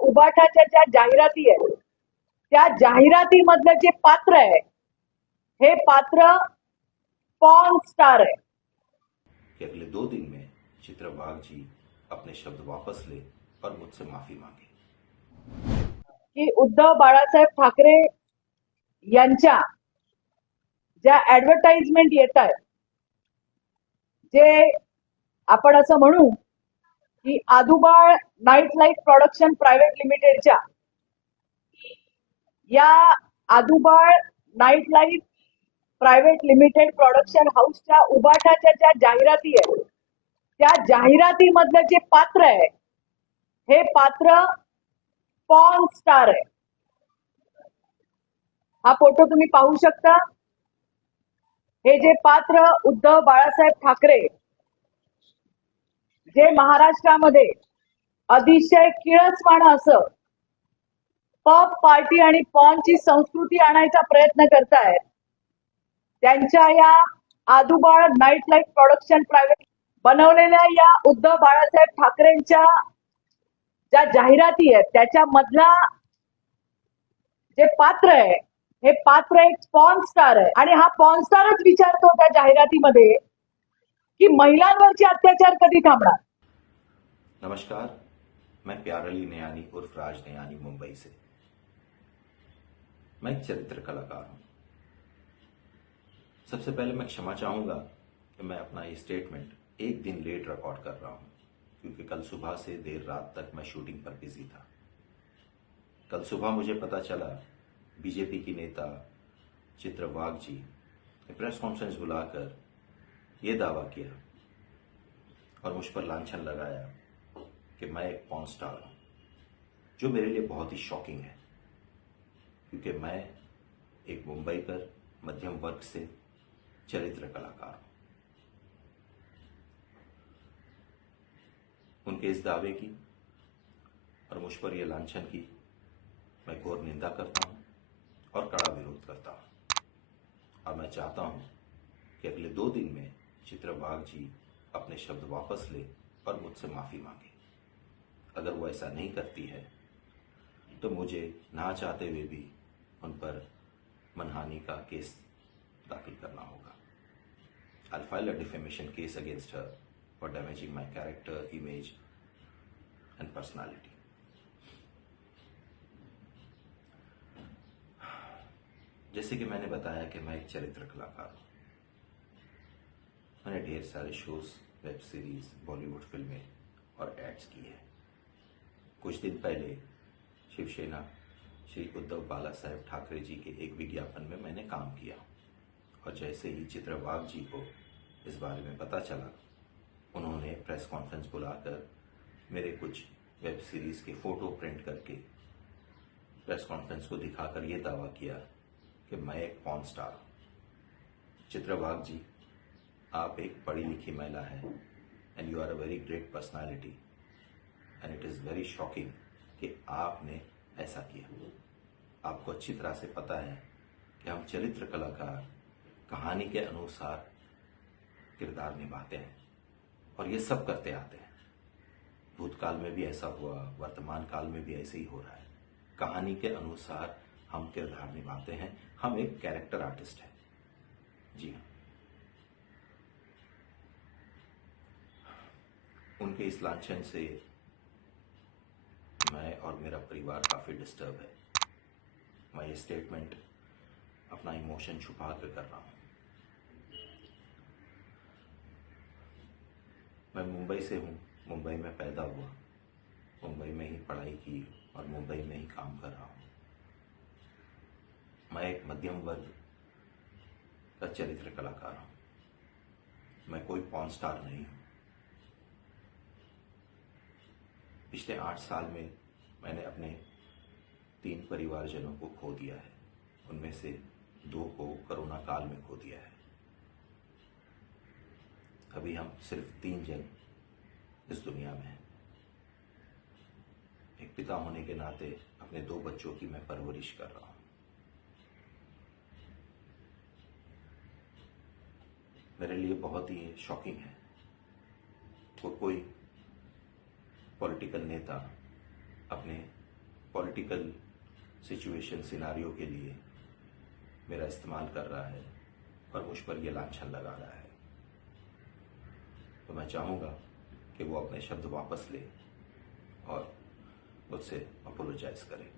उबाठाच्या ज्या जाहिराती आहेत त्या जाहिरातीमधलं जे पात्र आहे हे पात्र पॉन स्टार आहे. कि अगले दो दिन में चित्रबाग जी अपने शब्द वापस ले और मुझसे माफी मांगे। की उद्धव बाळासाहेब ठाकरे यांच्या ज्या ऍडव्हर्टाइजमेंट येत आहेत जे आपण असं म्हणू की Adubal night life production private लिमिटेडच्या या Adubal night life private limited production हाऊसच्या उबाटाच्या ज्या जाहिराती आहेत त्या जाहिरातीमधलं जे पात्र आहे हे पात्र पॉन स्टार आहे. हा फोटो तुम्ही पाहू शकता. हे जे पात्र उद्धव बाळासाहेब ठाकरे जे महाराष्ट्रामध्ये अतिशय किळसवाण असं पब पार्टी आणि पॉनची संस्कृती आणायचा प्रयत्न करतायत त्यांच्या या Adubal night life production private बनवलेल्या या उद्धव बाळासाहेब ठाकरेंच्या ज्या जाहिराती आहेत त्याच्यामधला जे पात्र आहे हे पात्र एक पॉन स्टार आहे. आणि हा पॉन स्टारच विचारतो त्या जाहिरातीमध्ये की महिलांवरचे अत्याचार कधी थांबणार? नमस्कार, मैं प्यार अली नयानी उर्फ़ राज नयानी मुंबई से। मैं एक चरित्र कलाकार हूँ। सबसे पहले मैं क्षमा चाहूँगा कि मैं अपना ये स्टेटमेंट एक दिन लेट रिकॉर्ड कर रहा हूँ, क्योंकि कल सुबह से देर रात तक मैं शूटिंग पर बिज़ी था। कल सुबह मुझे पता चला बीजेपी की नेता चित्र वाघ जी ने प्रेस कॉन्फ्रेंस बुलाकर ये दावा किया और मुझ पर लांछन लगाया। कि मैं एक पॉन स्टार हूँ, जो मेरे लिए बहुत ही शॉकिंग है। क्योंकि मैं एक मुंबई पर मध्यम वर्ग से चरित्र कलाकार हूँ। उनके इस दावे की और मुझ पर यह लांछन की मैं घोर निंदा करता हूँ और कड़ा विरोध करता हूँ। और मैं चाहता हूँ कि अगले दो दिन में चित्रबाग जी अपने शब्द वापस ले और मुझसे माफ़ी मांगे। अगर वो ऐसा नहीं करती है तो मुझे ना चाहते हुए भी उन पर मनहानि का केस दाखिल करना होगा। I'll file a defamation case against her for damaging my character, image, and personality. जैसे कि मैंने बताया कि मैं एक चरित्र कलाकार हूँ। मैंने ढेर सारे शोज़ वेब सीरीज़ बॉलीवुड फ़िल्में और एड्स की है। कुछ दिन पहले शिवसेना श्री उद्धव बाला साहेब ठाकरे जी के एक विज्ञापन में मैंने काम किया। और जैसे ही चित्रबाग जी को इस बारे में पता चला, उन्होंने प्रेस कॉन्फ्रेंस बुलाकर मेरे कुछ वेब सीरीज़ के फ़ोटो प्रिंट करके प्रेस कॉन्फ्रेंस को दिखाकर यह दावा किया कि मैं एक पॉन स्टार चित्रबाग जी, आप एक पढ़ी लिखी महिला हैं and you are a very great personality and it is very shocking कि आपने ऐसा किया। आपको अच्छी तरह से पता है कि हम चरित्र कलाकार, कहानी के अनुसार किरदार निभाते हैं और ये सब करते आते हैं। भूतकाल में भी ऐसा हुआ, वर्तमान काल में भी ऐसे ही हो रहा है। कहानी के अनुसार हम किरदार निभाते हैं। हम एक कैरेक्टर आर्टिस्ट हैं। जी हाँ। उनके इस लाछन से और मेरा परिवार काफ़ी डिस्टर्ब है। मैं ये स्टेटमेंट अपना इमोशन छुपा कर कर रहा हूँ। मैं मुंबई से हूँ। मुंबई में पैदा हुआ। मुंबई में ही पढ़ाई की और मुंबई में ही काम कर रहा हूँ। मैं एक मध्यम वर्ग का चरित्र कलाकार हूँ। मैं कोई पॉन स्टार नहीं हूँ। पिछले आठ साल में मैंने अपने तीन परिवारजनों को खो दिया है। उनमें से दो को कोरोना काल में खो दिया है। अभी हम सिर्फ़ तीन जन इस दुनिया में हैं। एक पिता होने के नाते अपने दो बच्चों की मैं परवरिश कर रहा हूँ। मेरे लिए बहुत ही शॉकिंग है। वो कोई पॉलिटिकल नेता अपने पॉलिटिकल सिचुएशन सिनारियो के लिए मेरा इस्तेमाल कर रहा है और मुझ पर यह लाछन लगा रहा है। तो मैं चाहूँगा कि वो अपने शब्द वापस ले और मुझसे अपोलोजाइज करे।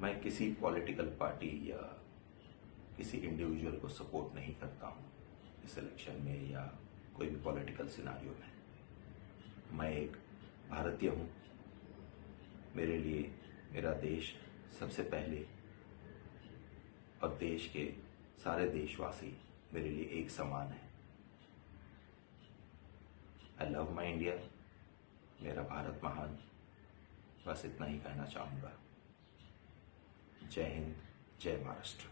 मैं किसी पॉलिटिकल पार्टी या किसी इंडिविजुअल को सपोर्ट नहीं करता हूँ इस इलेक्शन में या कोई भी पॉलिटिकल सिनारियो में। मैं एक भारतीय हूँ। मेरे लिए मेरा देश सबसे पहले और देश के सारे देशवासी मेरे लिए एक समान है। आई लव माई इंडिया मेरा भारत महान। बस इतना ही कहना चाहूँगा। जय हिंद, जय महाराष्ट्र।